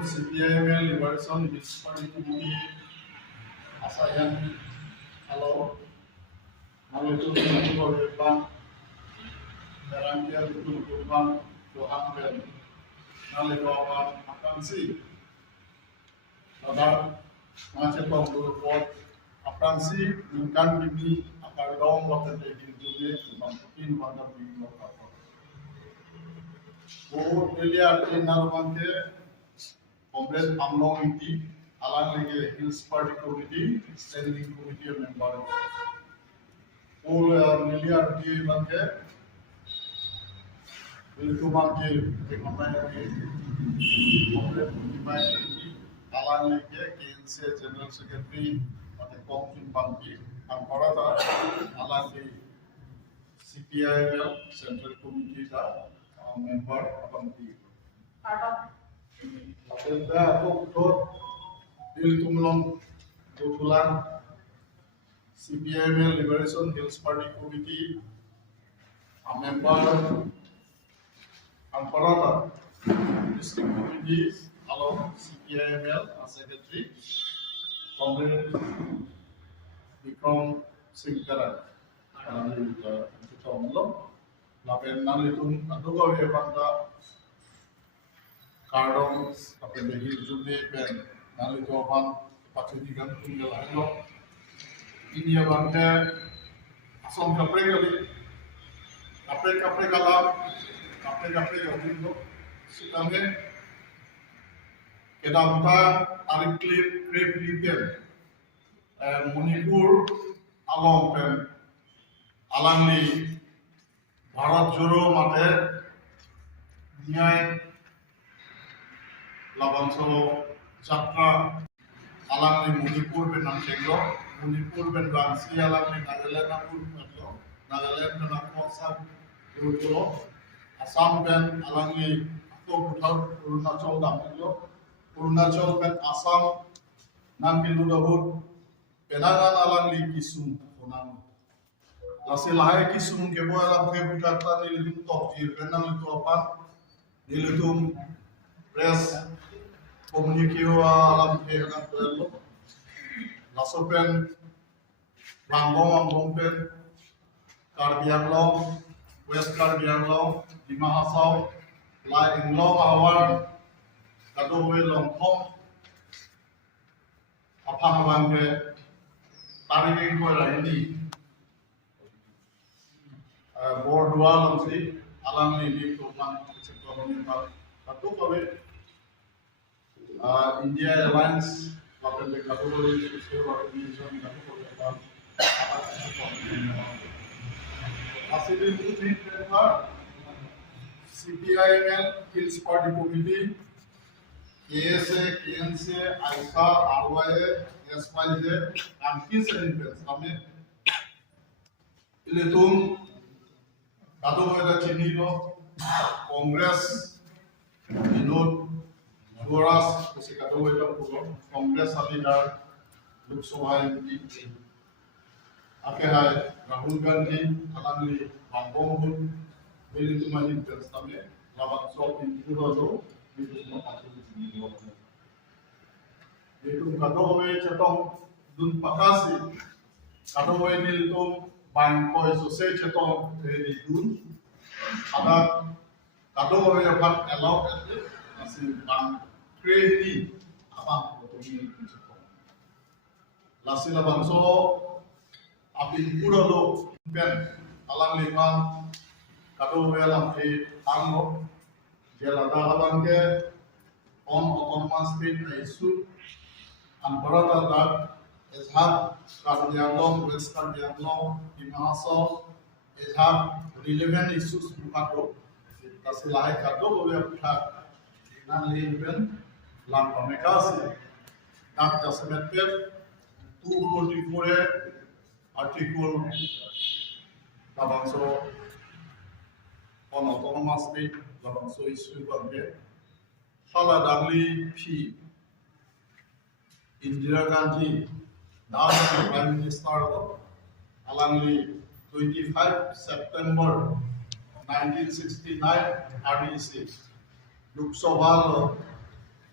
CPIML Liberation Party Committee Asayan Hello Nalitum Kurban Berantian Kurban Tuhan Ben Nalibawan Akansi Ladar Macetong Durupot Akansi Bukan Bibi Akardong Waktu Daging Dunia Mungkin Wanda Bibi Lokapot O Delia Narmante Comrade Amnon Iti, Alang Lege Hills Party Committee, Standing Committee member. All Milia Di Banke, Wiltumanke, Comrade Comrade Alang Lege, KNC General Secretary of the Kongkin Banki, and Parata Alang CPIML Central Committee member of Banki. Apabila doktor Diltumlong Tutulan CPIML Liberation Hills Party Committee, a member Amparata District Committee along CPIML as Secretary, Comrade Vikram Singh Karan. Kita omong, lapen nalitum aduga webanda Kardong apa dehir jumbe pen nali jawaban pacudi kan tunggal ayo ini ya bangke asom kapre kalam kapre galindo sitame kedamta tarik klip lipen Manipur along pen alangni Bharat Joro mate nyai Labanso Chakra alang ni Manipur ben Namchenglo, Manipur ben Bansi alang ni Nagaland ben Akwasam Yurugolo, Assam ben alang ni Ako Buthar Arunachal Damiglo, Arunachal ben Assam Nambilu Dahud, Penangan alang ni Kisum Konang. Lasi lahai Kisum kebo alang ke Buthar nilitum Tokjir, Penang itu apa? Nilitum Press Komunikio alam kehidupan terlalu, lasopen, Ranggong pen, Karbianglong, West Karbianglong, di Mahasau, Lai Inglong awal, Kadowe Longkong, apa namanya, tarik kau ini, bordua langsir, alam ini tuhan sekolah Katu kau India Airlines, waktu dekat dulu itu waktu di zona katu kau Hasil itu CPIML Hills Party Committee, KSA, KNC, ISA, RYA, SYZ, and Peace and Defense. Kami itu katu kau Chinino, Congress Vinod Boras, Kusikado Congress Leader Lok Sabha MP Akhirnya Rahul Gandhi Alangli Bambong Beli Tumanin Terstame Lawan Sok Impuro itu kado we cetong dun pakasi kado we niltum bangkoi sose cetong di dun ada kado we ban allow masih bang kredi apa ini cetong lasi laban so api pura lo ben alang liman kado we alam anglo jela dahaban ke on autonomous state isu Anparata that is have Kardianglong, West Kardianglong, Dimahasau is have relevant issues to Kato. Kasilai Kato we have nan leben lang pamekasi. Tak jasemetket 244 article labangso on autonomous state labangso isu bangke. Hala dagli P. Indira Gandhi, now the Prime Minister of Alangli 25 September 1969 RDC, Lok Sabha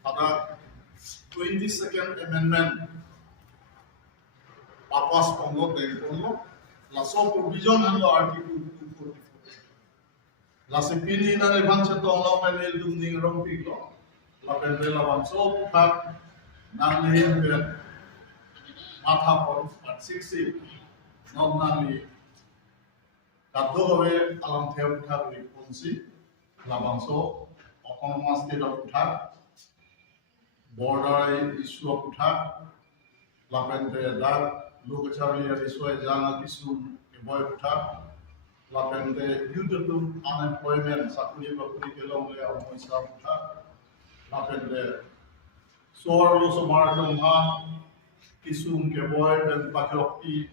pada 22nd Amendment Papas Pongo Tengkono, la so provision and Article 244. La sepini na levancha to lo menil dumning rompilo, la pendela vanso tak nang lihin ben matha por at 60 non nali kaddo hobe alam theo thak ri punsi la vanso autonomous state of uthak border issue of uthak la pende dar lokacharli issue jana kisu boy uthak lapende youth unemployment sakuni bakuri kelong le amoy sa uthak lapende Soro Somartum Ha Kisum Keboy dan Pakioki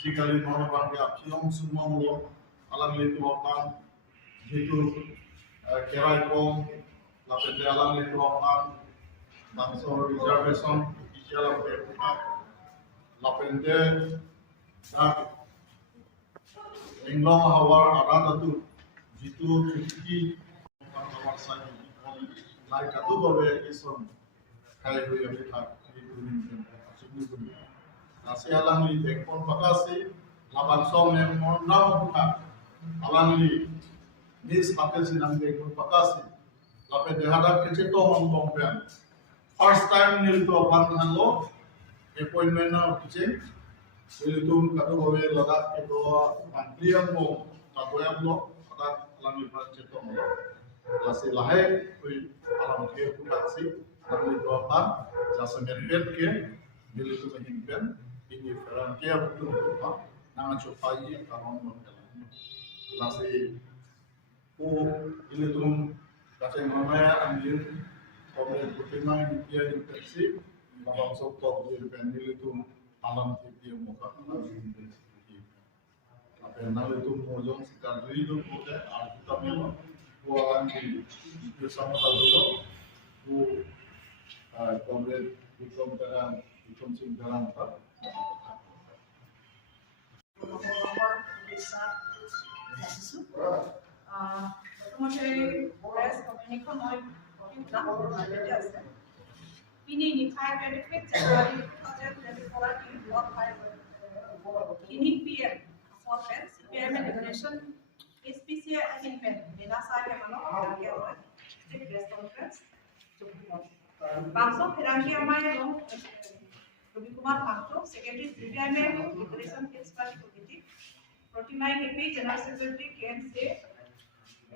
Jikali Monobangi Apiong Sumamulo Alang Litu Okan Jitu Kerai Kong Lapende Alang Litu Okan Bangso Reservation Ijalam Kepuka Lapende Dak Inglong Hawar Aradatu Jitu Tuki Hawar Sani Like a double ism Kai hui abi thak ni dunin asumni dun nasi alang li tekpon pakasi laban song ne mon nam thak alang li nis pakel sinang tekpon pakasi lape dehada kece to hong kong pen first time nil to ban hanlo appointment na kece nil tun kadu hobe ladak ke do mantriam mo tagoyam lo adak alang li kece to mo nasi lahe hui alam ke putasi Kami doakan jasa merpet ke militu menghimpan ini perantia betul betul nangan copai karon mengelam lasi ini tuh kasih mana ambil komen pertama ini dia intensif babang sokto di militu alam tipi muka apa yang itu mojong sekitar itu muda kita memang bukan di bersama kalau Comrade Vikram Singh Garanta. Bangso Pirangi Amaya Long Ravi Kumar Bangso, Secretary CPIM Liberation Expert Committee, Protimai KP General Secretary KNC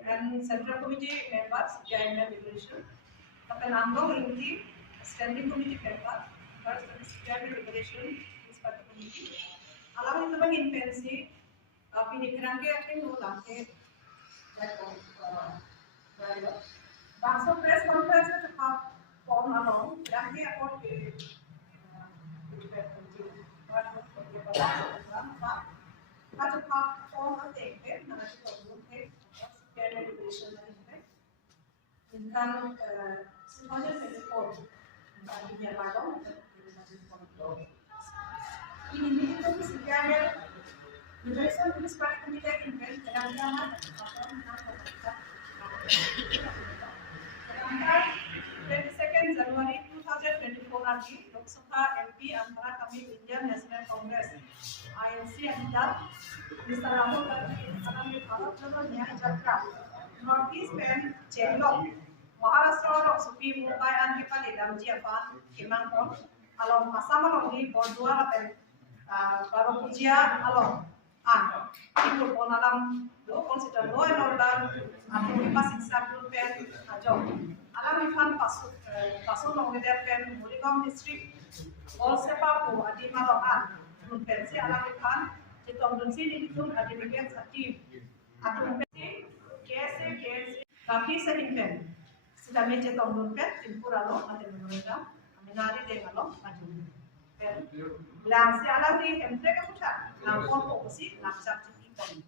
and Central Committee members CPIM Liberation, Tapan Amlo Committee Standing Committee member, first CPIM Liberation Expert Committee. Along with the infancy, Pirangi acting no lake Bangso press conference to have form along Pirangi about January 2024 nanti Lok Sabha MP antara kami Indian National Congress INC dan Mr. Rahul Gandhi akan Bharat Jodo Nyaya Yatra Northeast Pen Chenlok Maharashtra Lok Supi Mumbai and Kipali Damji Apan Kimangkon along Assam along di Bordua Pen Barapujia along an Timur Ponalam do consider law and order atau passing sample pen ajong alam ifan pasuk Longweather pen Murigam district all sepa po adima lohan pen si alam ifan jitong dun si ditun adimigen aktif atau pen KS kaki second pen sida me jitong dun pen timpura lo ate menurut aminari dengalo maju pen lang si alam di emtre ka pucha lang ko si lang sa tikitan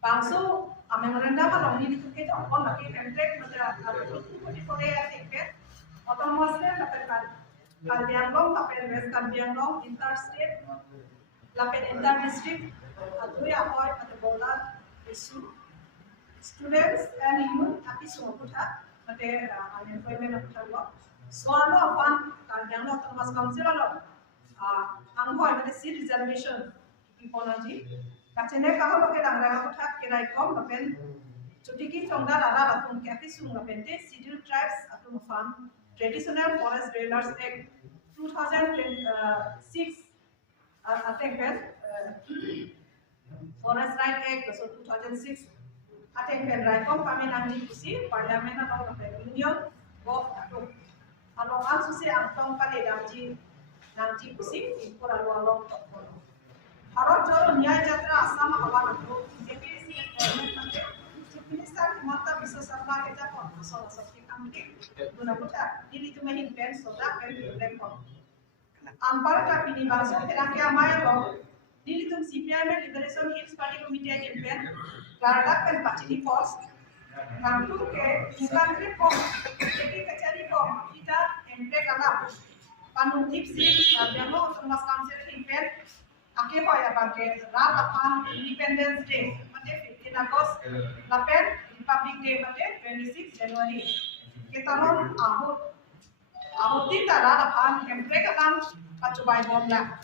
Bangso memorandum along ini itu kita on lagi contract macam itu Korea tiket autonomous lapen Kalbianglong lapen West Kalbianglong interstate lapen interdistrict atau ya apa atau bola isu students and youth api semua putar mate unemployment of talo swalo fan karjano Thomas Council alo angho mate seat reservation piponaji kachene kahalo ke dangra ko thak kirai kom lapen chutiki chongda rara latung kati sung lapente scheduled tribes atum farm traditional forest dwellers act 2006 atengen forest right act so 2006 atengen right kom kami nanti kusi parliament atau union of atum along also se antong kale nanti kusi impor along Harap jauh nyai jatra asam awal itu JPC Chief Minister Himanta Biswa Sarma kita kon soal seperti kami guna putar ini tu mahin pen soda pen lempon ampar tapi di bangsa terang kia mai lo ini tu CPI Liberation Hills Party Committee yang pen Kerana pen pacini force Nanti ke bukan report jadi kecari kom kita ente kalah panung tipsi demo Thomas Council pen Aki hoy abangke rat apan Independence Day mate 15 August lapen Republic Day mate 26 January kitaron ahut tinta rat apan kemprek akan pacubai bomla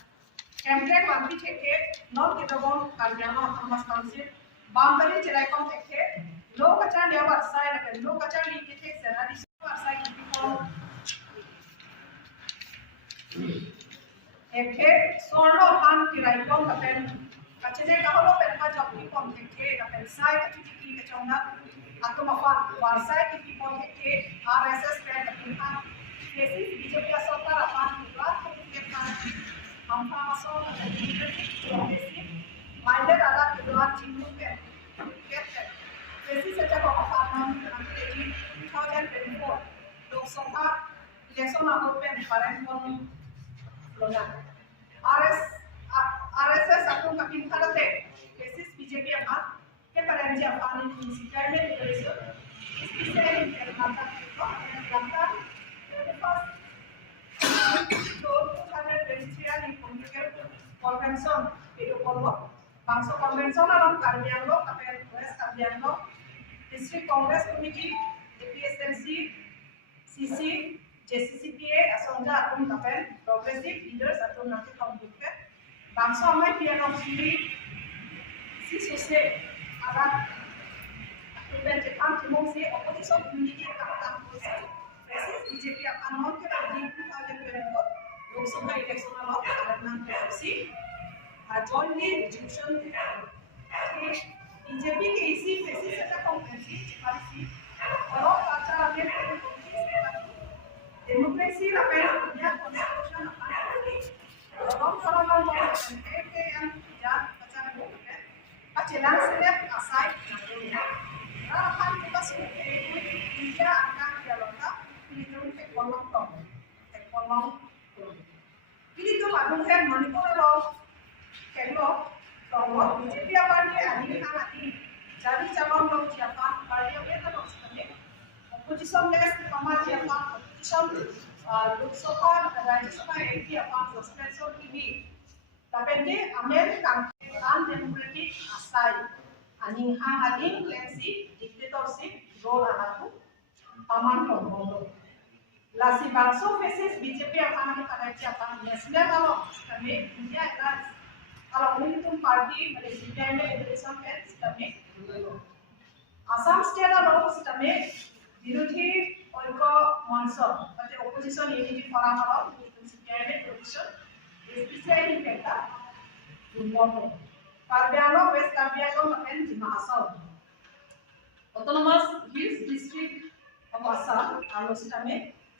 kemprek mampi theke non kitobom karjano Thomas Council bambari cerai kom theke lo kacar dia warsai lapen lo kacar li theke serani warsai kipikon Eke sorno han kirai kom kapen kacene kaholo pen pa job ki kom eke kapen sai kaciki ki kachona atau mafan warsai ki pipon eke RSS pen kapen han kesi BJP sarkar apan dua kebijakan hampa masuk kesi minded ala kedua cimu pen kesi sejak pemafanan nanti 2024 Lok Sabha election aku pen kemarin pun RSS akan kami kharate basis BJP apa ke paranji apa ni municipal में reservation इससे करना था जनता first तो 2023 ni convention itu kolbo bangsa convention alam karbianglo kapen west karbianglo district congress committee APSNC CC JCCPA asonja atum kapen progressive leaders atum nanti komplike bangsa amai pian of si sose agar tuben cekam timong si opposition unity kakam kusi basis BJP akan non ke di 2024 Lok Sabha election law karena kusi jointly resolution BJP ke isi basis seta kompensi cekasi kalau acara dia Demokrasi lapen punya konstitusi orang yang tidak baca buku, baca seleb asai namanya. Rakan kita sudah India akan dialogkan itu ekonom. Ini tu madung kan Manipur lo, kelo, kalau BJP apa ni ani kan ani. Jadi calon lo siapa? Parti apa lo sebenarnya? Opposition legas kamar siapa? Lok Sabha Rajya Sabha MP apa suspension ini tapi dia American undemocratic asai aning lensi dictatorship role anatu paman lombong lasi bangso faces BJP apa ni pada siapa nasional kalau kami India kalau unitum party Malaysia में election है kami Assam state kalau kami विरोधी ঐক্য মঞ্চ মানে opposition unity from হল CPIM position এসপিসিআই নিকেটা দুর্বল কার্বিআংলং West কার্বিআংলং and Dima Hasao autonomous hills district of Assam আলোচনামে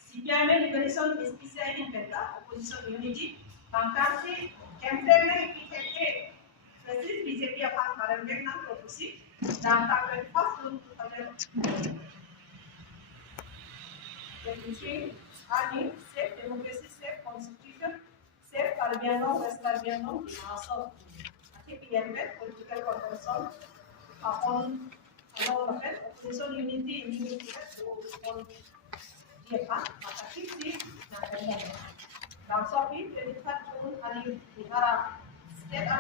CPIM liberation এসপিসিআই নিকেটা opposition unity বাংকাসি campaign পিকেটে ফেসিস BJP আপান current নাম প্রপোসি জানতা 21 23 ani safe democracy safe constitution safe Karbianglong West Karbianglong masuk APPN political convention upon opposition unity on dia maka kisi na bangsa pi 23 June ani bihara state